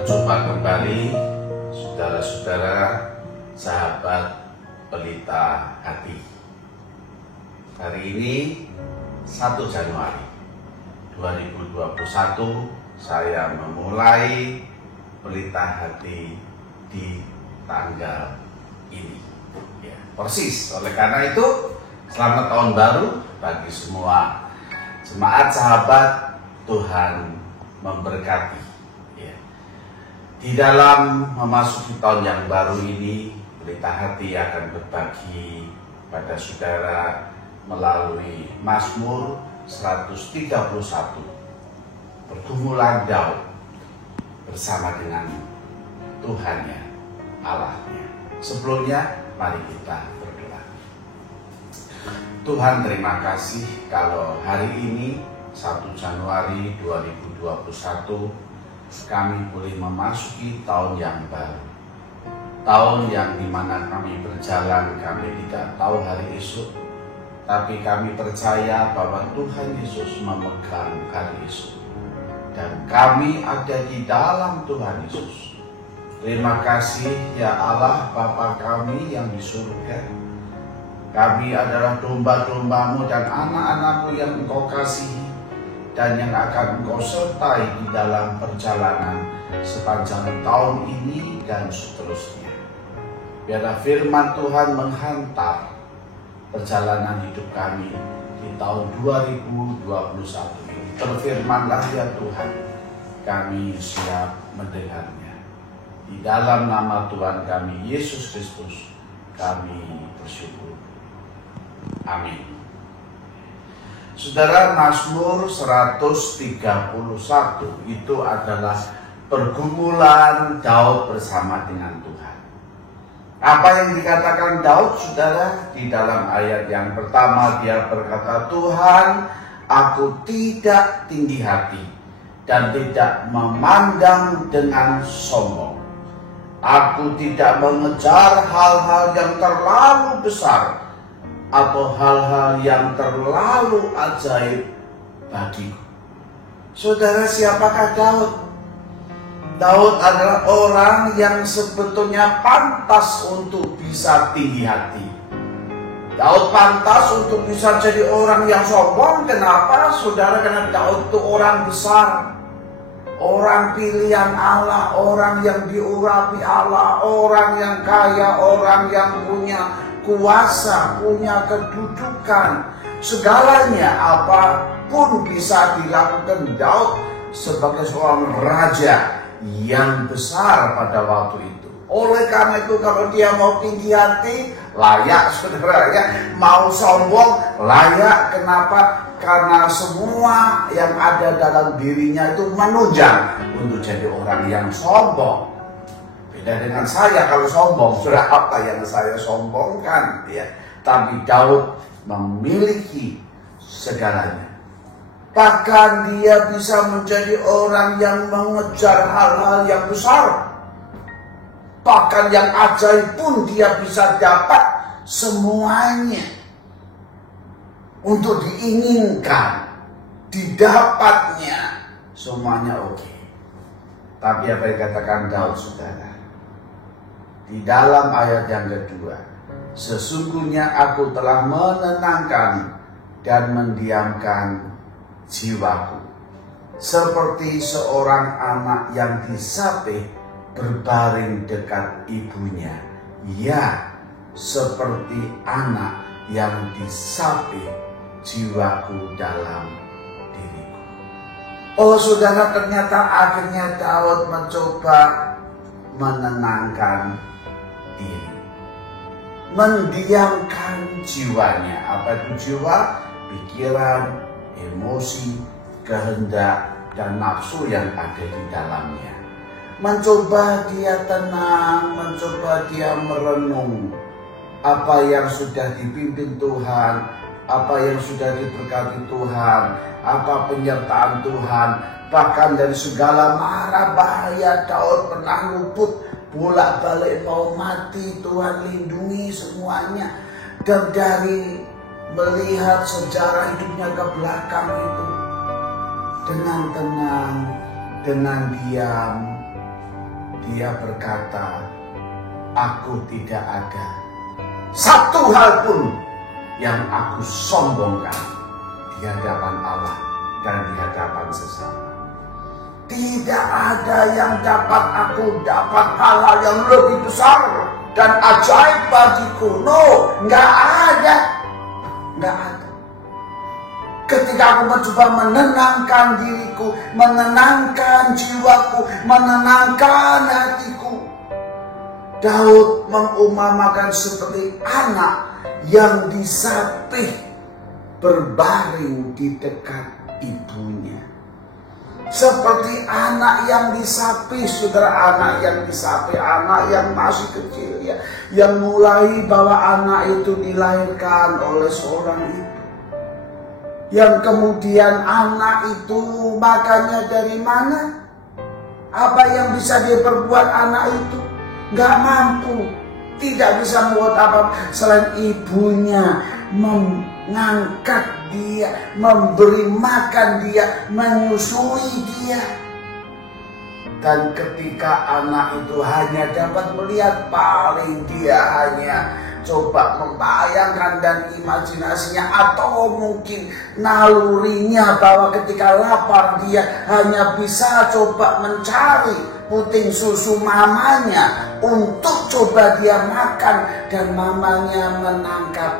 Berjumpa kembali saudara-saudara, sahabat pelita hati. Hari ini 1 Januari 2021 saya memulai pelita hati di tanggal ini. Ya, persis. Oleh karena itu, selamat tahun baru bagi semua jemaat sahabat. Tuhan memberkati. Ya. Di dalam memasuki tahun yang baru ini, pelita hati akan berbagi pada saudara melalui Mazmur 131, pergumulan Daud bersama dengan Tuhannya, Allahnya. Sebelumnya, mari kita berdoa. Tuhan, terima kasih kalau hari ini 1 Januari 2021 kami boleh memasuki tahun yang baru. Tahun yang dimana kami berjalan, kami tidak tahu hari esok, tapi kami percaya bahwa Tuhan Yesus memegang hari esok. Dan kami ada di dalam Tuhan Yesus. Terima kasih ya Allah Bapa kami yang di surga. Kami adalah domba-dombamu dan anak-anakmu yang Engkau kasihi dan yang akan Engkau sertai di dalam perjalanan sepanjang tahun ini dan seterusnya. Biarlah firman Tuhan menghantar perjalanan hidup kami di tahun 2021 ini. Berfirmanlah ya Tuhan, kami siap mendengarnya. Di dalam nama Tuhan kami Yesus Kristus kami bersyukur. Amin. Saudara, Mazmur 131 itu adalah pergumulan Daud bersama dengan Tuhan. Apa yang dikatakan Daud, saudara? Di dalam ayat yang pertama dia berkata, Tuhan, aku tidak tinggi hati dan tidak memandang dengan sombong. Aku tidak mengejar hal-hal yang terlalu besar atau hal-hal yang terlalu ajaib bagiku. Saudara, siapakah Daud? Daud adalah orang yang sebetulnya pantas untuk bisa tinggi hati. Daud pantas untuk bisa jadi orang yang sombong. Kenapa? Saudara, karena Daud itu orang besar, orang pilihan Allah, orang yang diurapi Allah, orang yang kaya, orang yang punya kuasa, punya kedudukan. Segalanya apapun bisa dilakukan Daud sebagai seorang raja yang besar pada waktu itu. Oleh karena itu, kalau dia mau tinggi hati, layak, saudara ya. Mau sombong, layak. Kenapa? Karena semua yang ada dalam dirinya itu menunjang untuk jadi orang yang sombong. Beda dengan saya kalau sombong, sudah apa yang saya sombongkan ya. Tapi Daud memiliki segalanya. Bahkan dia bisa menjadi orang yang mengejar hal-hal yang besar. Bahkan yang ajaib pun dia bisa dapat semuanya. Untuk diinginkan, didapatnya, semuanya oke. Tapi apa yang dikatakan Daud, saudara? Di dalam ayat yang kedua, sesungguhnya aku telah menenangkan dan mendiamkan jiwaku, seperti seorang anak yang disapih berbaring dekat ibunya. Ya, seperti anak yang disapih jiwaku dalam diriku. Oh saudara, ternyata akhirnya Daud mencoba menenangkan diri, mendiamkan jiwanya. Apa itu jiwa? Pikiran, emosi, kehendak, dan nafsu yang ada di dalamnya. Mencoba dia tenang, mencoba dia merenung apa yang sudah dipimpin Tuhan, apa yang sudah diberkati Tuhan, apa penyertaan Tuhan. Bahkan dari segala mara bahaya Daud pernah luput, bolak-balik mau mati, Tuhan lindungi semuanya. Dan dari melihat sejarah hidupnya ke belakang itu, dengan tenang, dengan diam, dia berkata, aku tidak ada satu hal pun yang aku sombongkan di hadapan Allah dan di hadapan sesama. Tidak ada yang dapat aku dapat hal-hal yang lebih besar dan ajaib bagiku. No, nggak ada. Nggak ada. Ketika aku mencoba menenangkan diriku, menenangkan jiwaku, menenangkan hatiku, Daud mengumpamakan seperti anak yang disapih berbaring di dekat ibunya. Seperti anak yang disapih, saudara, anak yang disapih, anak yang masih kecil ya, yang mulai bahwa anak itu dilahirkan oleh seorang ibu. Yang kemudian anak itu makannya dari mana? Apa yang bisa dia perbuat anak itu? Gak mampu. Tidak bisa membuat apa selain ibunya mengangkat dia, memberi makan dia, menyusui dia. Dan ketika anak itu hanya dapat melihat, paling dia hanya coba membayangkan dan imajinasinya atau mungkin nalurinya bahwa ketika lapar dia hanya bisa coba mencari puting susu mamanya untuk coba dia makan, dan mamanya menangkap,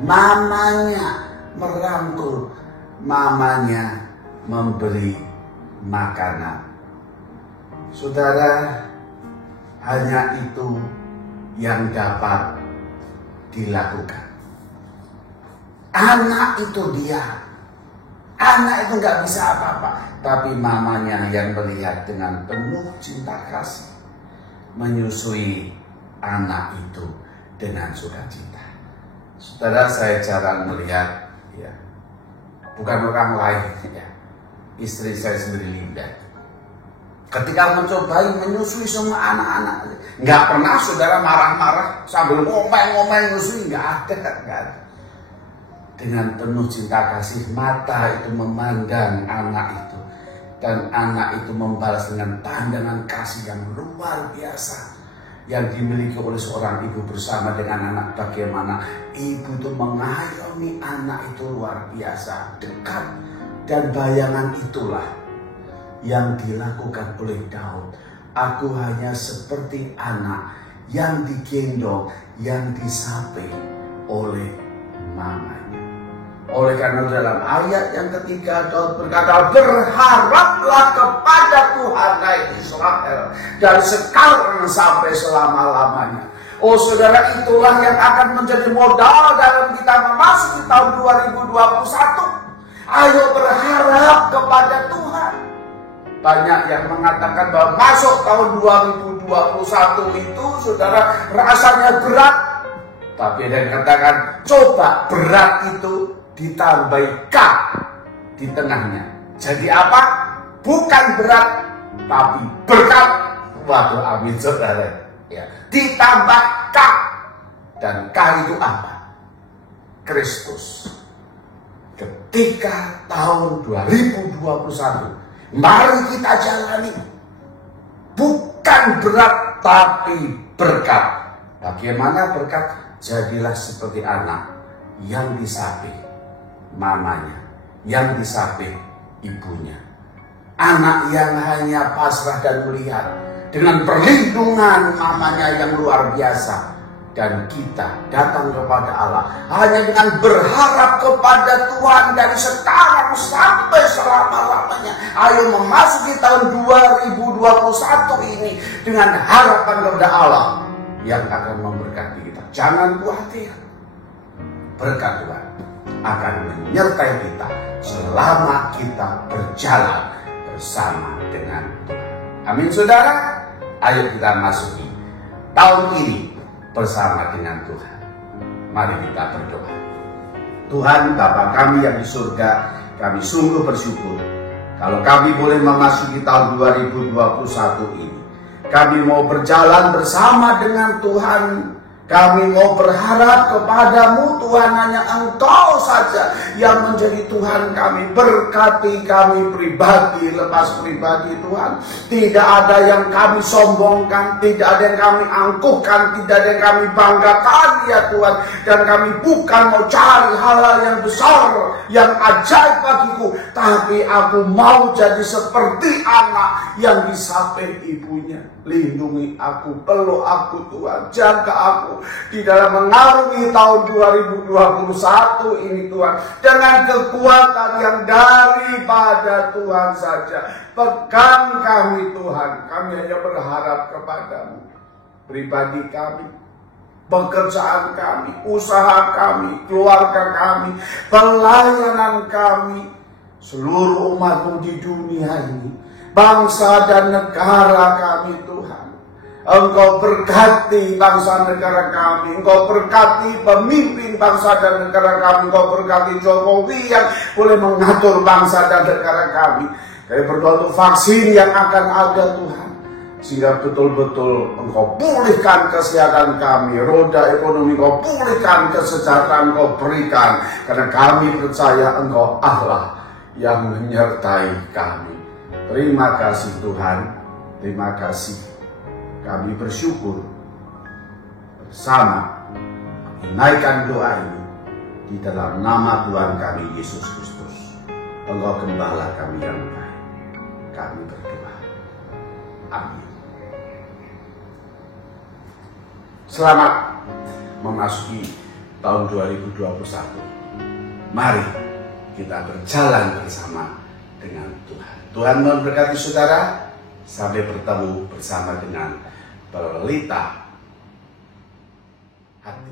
mamanya merangkul, mamanya memberi makanan. Saudara, hanya itu yang dapat dilakukan. Anak itu dia. Anak itu nggak bisa apa-apa. Tapi mamanya yang melihat dengan penuh cinta kasih, menyusui anak itu dengan sukacita. Saudara, saya jarang melihat, ya, bukan orang lain, ya, istri saya sendiri Linda. Ketika mencobai menyusui semua anak-anak, nggak pernah saudara marah-marah sambil ngomel-ngomel nyusui, nggak ada. Dengan penuh cinta kasih, mata itu memandang anak itu, dan anak itu membalas dengan pandangan kasih yang luar biasa yang dimiliki oleh seorang ibu bersama dengan anak. Bagaimana ibu itu mengayomi anak itu luar biasa dekat, dan bayangan itulah yang dilakukan oleh Daud. Aku hanya seperti anak yang digendong, yang disapih oleh mamanya. Oleh karena dalam ayat yang ketiga Daud berkata, berharaplah kepada Tuhan hai Israel, dari sekarang sampai selama-lamanya. Oh saudara, itulah yang akan menjadi modal dalam kita memasuki tahun 2021. Ayo berharap kepada Tuhan. Banyak yang mengatakan bahwa masuk tahun 2021 itu saudara rasanya berat. Tapi ada yang katakan coba berat itu ditambahi K di tengahnya. Jadi apa? Bukan berat tapi berkat. Waduh, amin saudara. Ya, ditambah K. Dan K itu apa? Kristus. Ketika tahun 2021 mari kita jalani bukan berat tapi berkat. Bagaimana berkat? Jadilah seperti anak yang disapih mamanya, yang disapih ibunya. Anak yang hanya pasrah dan melihat dengan perlindungan mamanya yang luar biasa. Dan kita datang kepada Allah hanya dengan berharap kepada Tuhan dari sekarang sampai selama-lamanya. Ayo memasuki tahun 2021 ini dengan harapan kepada Allah yang akan memberkati kita. Jangan khawatir, berkat Tuhan akan menyertai kita selama kita berjalan bersama dengan Tuhan. Amin saudara. Ayo kita masuki tahun ini bersama dengan Tuhan. Mari kita berdoa. Tuhan Bapa kami yang di surga, kami sungguh bersyukur kalau kami boleh memasuki tahun 2021 ini. Kami mau berjalan bersama dengan Tuhan Kami mau berharap kepadamu Tuhan, hanya Engkau saja yang menjadi Tuhan kami. Berkati kami pribadi, lepas pribadi Tuhan. Tidak ada yang kami sombongkan, tidak ada yang kami angkuhkan, tidak ada yang kami banggakan ya Tuhan. Dan kami bukan mau cari hal-hal yang besar, yang ajaib bagiku. Tapi aku mau jadi seperti anak yang disapih ibunya. Lindungi aku, peluk aku Tuhan, jaga aku di dalam mengarungi tahun 2021 ini Tuhan, dengan kekuatan yang daripada Tuhan saja. Pegang kami Tuhan, kami hanya berharap kepadamu. Pribadi kami, pekerjaan kami, usaha kami, keluarga kami, pelayanan kami, seluruh umatmu di dunia ini, bangsa dan negara kami Tuhan. Engkau berkati bangsa negara kami, Engkau berkati pemimpin bangsa dan negara kami, Engkau berkati Jokowi yang boleh mengatur bangsa dan negara kami. Kami berdoa untuk vaksin yang akan ada Tuhan, sehingga betul-betul Engkau pulihkan kesehatan kami, roda ekonomi Engkau pulihkan, kesejahteraan Engkau berikan, karena kami percaya Engkau Allah yang menyertai kami. Terima kasih Tuhan, terima kasih. Kami bersyukur bersama menaikkan doa ini di dalam nama Tuhan kami Yesus Kristus. Engkau gembala kami yang baik. Kami berdoa. Amin. Selamat memasuki tahun 2021. Mari kita berjalan bersama dengan Tuhan. Tuhan memberkati saudara. Sampai bertemu bersama dengan Pelita Hati.